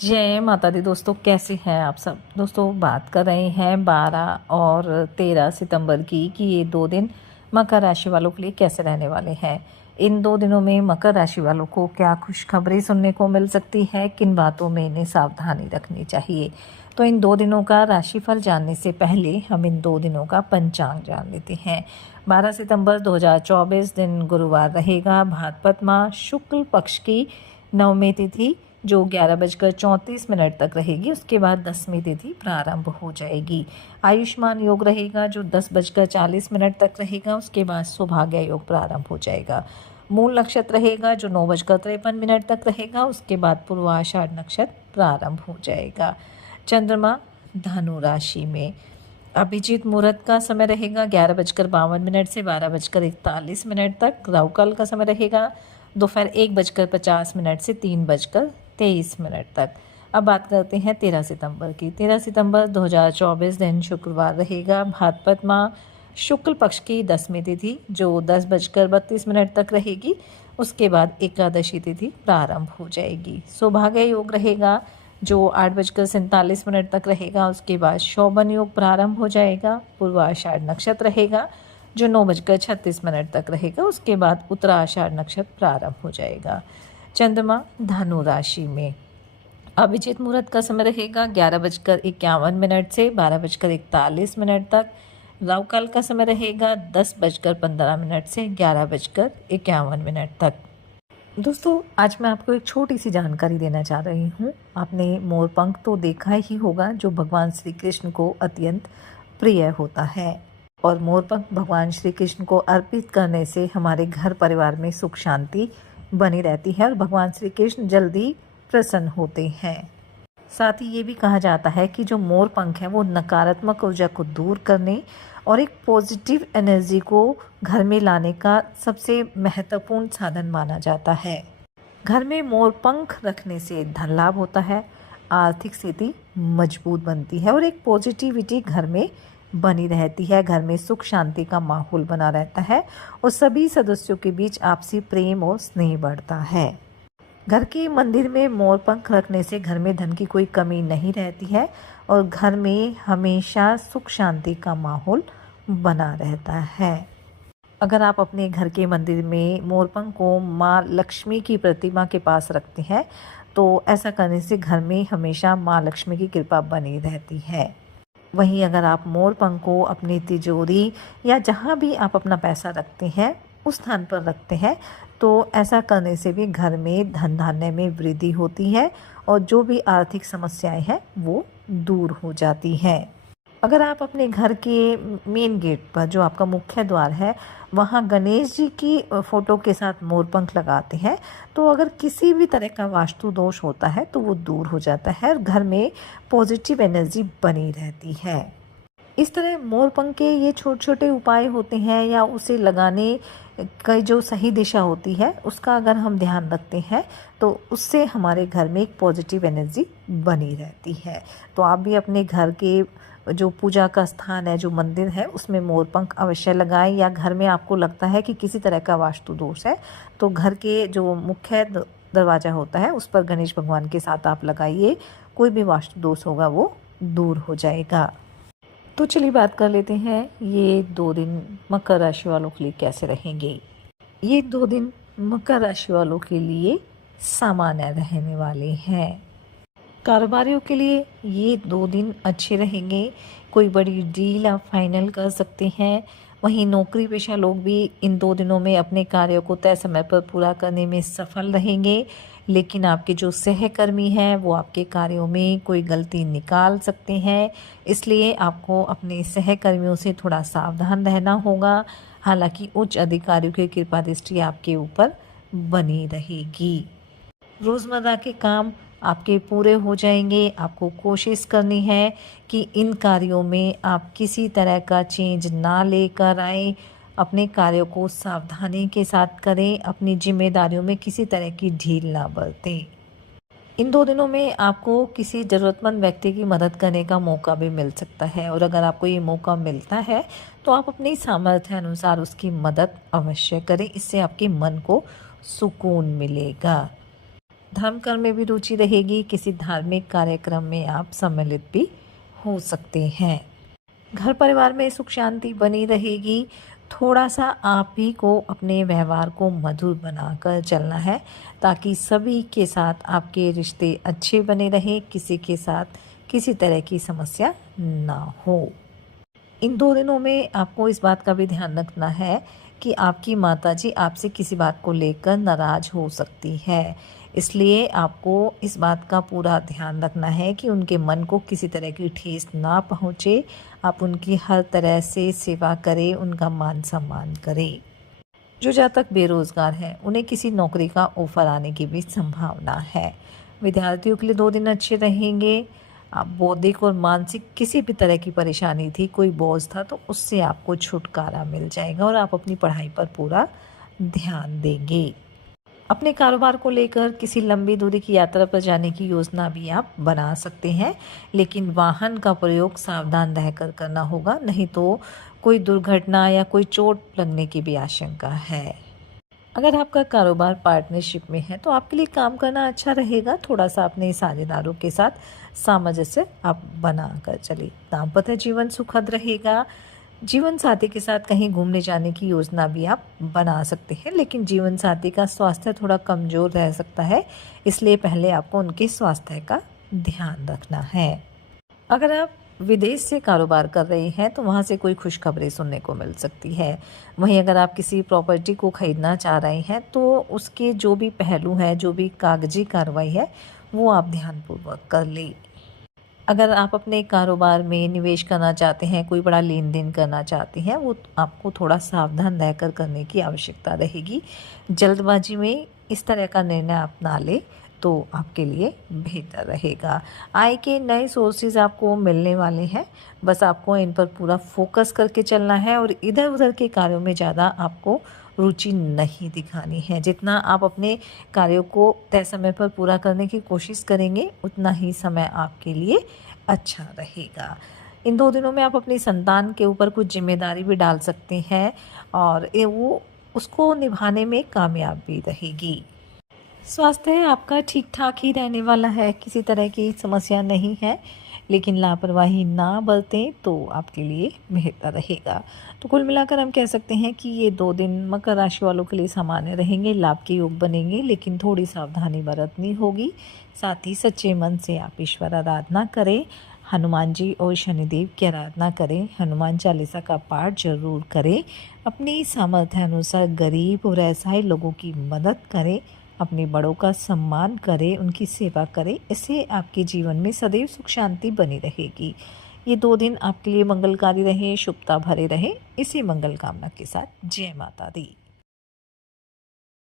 जय माता दी दोस्तों, कैसे हैं आप सब। दोस्तों बात कर रहे हैं 12 और 13 सितंबर की कि ये 2 दिन मकर राशि वालों के लिए कैसे रहने वाले हैं। इन 2 दिनों में मकर राशि वालों को क्या खुशखबरी सुनने को मिल सकती है, किन बातों में इन्हें सावधानी रखनी चाहिए। तो इन 2 दिनों का राशिफल जानने से पहले हम इन 2 दिनों का पंचांग जान लेते हैं। 12 सितंबर 2024 दिन गुरुवार रहेगा। भाद्रपद माह शुक्ल पक्ष की नवमी तिथि जो 11:34 तक रहेगी। उसके बाद 10वीं तिथि प्रारंभ हो जाएगी। आयुष्मान योग रहेगा जो 10:40 तक रहेगा। उसके बाद सौभाग्य योग प्रारंभ हो जाएगा। मूल नक्षत्र रहेगा जो 9:53 तक रहेगा। उसके बाद पूर्वाषाढ़ नक्षत्र प्रारंभ हो जाएगा। चंद्रमा धनु राशि में अभिजीत मुहूर्त का समय रहेगा 11:52 से 12:41 तक। राहु काल का समय रहेगा दोपहर 1:50 से 3:23 तक। अब बात करते हैं 13 सितंबर की। 13 सितंबर 2024 दिन शुक्रवार रहेगा। भाद्रपद माह शुक्ल पक्ष की 10वीं तिथि जो 10:32 तक रहेगी। उसके बाद एकादशी तिथि प्रारंभ हो जाएगी। सौभाग्य योग रहेगा जो 8:47 तक रहेगा। उसके बाद शोभन योग प्रारंभ हो जाएगा। पूर्वाषाढ़ नक्षत्र रहेगा जो 9:36 तक रहेगा। उसके बाद उत्तराषाढ़ नक्षत्र प्रारंभ हो जाएगा। चंद्रमा धनु राशि में अभिजीत मुहूर्त का समय रहेगा 11:51 से 12:41 तक। राहु काल का समय रहेगा 10:15 से 11:51 तक। दोस्तों आज मैं आपको एक छोटी सी जानकारी देना चाह रही हूँ। आपने मोरपंख तो देखा ही होगा जो भगवान श्री कृष्ण को अत्यंत प्रिय होता है, और मोरपंख भगवान श्री कृष्ण को अर्पित करने से हमारे घर परिवार में सुख शांति बनी रहती है और भगवान श्री कृष्ण जल्दी प्रसन्न होते हैं। साथ ही ये भी कहा जाता है कि जो मोर पंख है वो नकारात्मक ऊर्जा को दूर करने और एक पॉजिटिव एनर्जी को घर में लाने का सबसे महत्वपूर्ण साधन माना जाता है। घर में मोर पंख रखने से धन लाभ होता है, आर्थिक स्थिति मजबूत बनती है और एक पॉजिटिविटी घर में बनी रहती है। घर में सुख शांति का माहौल बना रहता है और सभी सदस्यों के बीच आपसी प्रेम और स्नेह बढ़ता है। घर के मंदिर में मोर पंख रखने से घर में धन की कोई कमी नहीं रहती है और घर में हमेशा सुख शांति का माहौल बना रहता है। अगर आप अपने घर के मंदिर में मोरपंख को माँ लक्ष्मी की प्रतिमा के पास रखते हैं तो ऐसा करने से घर में हमेशा माँ लक्ष्मी की कृपा बनी रहती है। वहीं अगर आप मोरपंख को अपनी तिजोरी या जहाँ भी आप अपना पैसा रखते हैं उस स्थान पर रखते हैं तो ऐसा करने से भी घर में धन धान्य में वृद्धि होती है और जो भी आर्थिक समस्याएं हैं वो दूर हो जाती हैं। अगर आप अपने घर के मेन गेट पर जो आपका मुख्य द्वार है वहाँ गणेश जी की फ़ोटो के साथ मोरपंख लगाते हैं तो अगर किसी भी तरह का वास्तु दोष होता है तो वो दूर हो जाता है और घर में पॉजिटिव एनर्जी बनी रहती है। इस तरह मोरपंख के ये छोटे छोटे उपाय होते हैं या उसे लगाने की जो सही दिशा होती है उसका अगर हम ध्यान रखते हैं तो उससे हमारे घर में एक पॉजिटिव एनर्जी बनी रहती है। तो आप भी अपने घर के जो पूजा का स्थान है, जो मंदिर है, उसमें मोरपंख अवश्य लगाएं। या घर में आपको लगता है कि किसी तरह का वास्तु दोष है तो घर के जो मुख्य दरवाज़ा होता है उस पर गणेश भगवान के साथ आप लगाइए। कोई भी वास्तु दोष होगा वो दूर हो जाएगा। तो चलिए बात कर लेते हैं ये 2 दिन मकर राशि वालों के लिए कैसे रहेंगे। ये 2 दिन मकर राशि वालों के लिए सामान्य रहने वाले हैं। कारोबारियों के लिए ये 2 दिन अच्छे रहेंगे। कोई बड़ी डील आप फाइनल कर सकते हैं। वहीं नौकरी पेशा लोग भी इन 2 दिनों में अपने कार्यों को तय समय पर पूरा करने में सफल रहेंगे, लेकिन आपके जो सहकर्मी हैं वो आपके कार्यों में कोई गलती निकाल सकते हैं। इसलिए आपको अपने सहकर्मियों से थोड़ा सावधान रहना होगा। हालांकि उच्च अधिकारियों की कृपा दृष्टि आपके ऊपर बनी रहेगी। रोज़मर्रा के काम आपके पूरे हो जाएंगे। आपको कोशिश करनी है कि इन कार्यों में आप किसी तरह का चेंज ना लेकर आए। अपने कार्यों को सावधानी के साथ करें। अपनी जिम्मेदारियों में किसी तरह की ढील ना बरतें। इन 2 दिनों में आपको किसी ज़रूरतमंद व्यक्ति की मदद करने का मौका भी मिल सकता है और अगर आपको ये मौका मिलता है तो आप अपनी सामर्थ्य अनुसार उसकी मदद अवश्य करें। इससे आपके मन को सुकून मिलेगा। धर्म कर्म में भी रुचि रहेगी, किसी धार्मिक कार्यक्रम में आप सम्मिलित भी हो सकते हैं। घर परिवार में सुख शांति बनी रहेगी। थोड़ा सा आप ही को अपने व्यवहार को मधुर बनाकर चलना है ताकि सभी के साथ आपके रिश्ते अच्छे बने रहें, किसी के साथ किसी तरह की समस्या ना हो। इन 2 दिनों में आपको इस बात का भी ध्यान रखना है कि आपकी माताजी आपसे किसी बात को लेकर नाराज़ हो सकती है। इसलिए आपको इस बात का पूरा ध्यान रखना है कि उनके मन को किसी तरह की ठेस ना पहुँचे। आप उनकी हर तरह से सेवा करें, उनका मान-सम्मान करें। जो जातक बेरोज़गार हैं, उन्हें किसी नौकरी का ऑफ़र आने की भी संभावना है। विद्यार्थियों के लिए 2 दिन अच्छे रहेंगे। आप बौद्धिक और मानसिक किसी भी तरह की परेशानी थी, कोई बोझ था, तो उससे आपको छुटकारा मिल जाएगा और आप अपनी पढ़ाई पर पूरा ध्यान देंगे। अपने कारोबार को लेकर किसी लंबी दूरी की यात्रा पर जाने की योजना भी आप बना सकते हैं, लेकिन वाहन का प्रयोग सावधान रहकर करना होगा, नहीं तो कोई दुर्घटना या कोई चोट लगने की भी आशंका है। अगर आपका कारोबार पार्टनरशिप में है तो आपके लिए काम करना अच्छा रहेगा। थोड़ा सा अपने साझेदारों के साथ सामंजस्य आप बना कर चलिए। दाम्पत्य जीवन सुखद रहेगा। जीवन साथी के साथ कहीं घूमने जाने की योजना भी आप बना सकते हैं, लेकिन जीवन साथी का स्वास्थ्य थोड़ा कमज़ोर रह सकता है, इसलिए पहले आपको उनके स्वास्थ्य का ध्यान रखना है। अगर आप विदेश से कारोबार कर रहे हैं तो वहाँ से कोई खुशखबरी सुनने को मिल सकती है। वहीं अगर आप किसी प्रॉपर्टी को ख़रीदना चाह रहे हैं तो उसके जो भी पहलू हैं, जो भी कागजी कार्रवाई है, वो आप ध्यानपूर्वक कर लें। अगर आप अपने कारोबार में निवेश करना चाहते हैं, कोई बड़ा लेन देन करना चाहते हैं, वो आपको थोड़ा सावधान रहकर करने की आवश्यकता रहेगी। जल्दबाजी में इस तरह का निर्णय आप ना लें तो आपके लिए बेहतर रहेगा। आय के नए सोर्सेज आपको मिलने वाले हैं, बस आपको इन पर पूरा फोकस करके चलना है और इधर उधर के कार्यों में ज़्यादा आपको रुचि नहीं दिखानी है। जितना आप अपने कार्यों को तय समय पर पूरा करने की कोशिश करेंगे, उतना ही समय आपके लिए अच्छा रहेगा। इन 2 दिनों में आप अपनी संतान के ऊपर कुछ जिम्मेदारी भी डाल सकते हैं और वो उसको निभाने में कामयाब भी रहेगी। स्वास्थ्य आपका ठीक-ठाक ही रहने वाला है, किसी तरह की समस्या नहीं है, लेकिन लापरवाही ना बरतें तो आपके लिए बेहतर रहेगा। तो कुल मिलाकर हम कह सकते हैं कि ये 2 दिन मकर राशि वालों के लिए सामान्य रहेंगे, लाभ के योग बनेंगे, लेकिन थोड़ी सावधानी बरतनी होगी। साथ ही सच्चे मन से आप ईश्वर आराधना करें, हनुमान जी और शनिदेव की आराधना करें, हनुमान चालीसा का पाठ ज़रूर करें, अपनी सामर्थ्य अनुसार गरीब और असहाय लोगों की मदद करें, अपने बड़ों का सम्मान करें, उनकी सेवा करें। इससे आपके जीवन में सदैव सुख शांति बनी रहेगी। ये 2 दिन आपके लिए मंगलकारी रहे, शुभता भरे रहे। इसी मंगल कामना के साथ जय माता दी।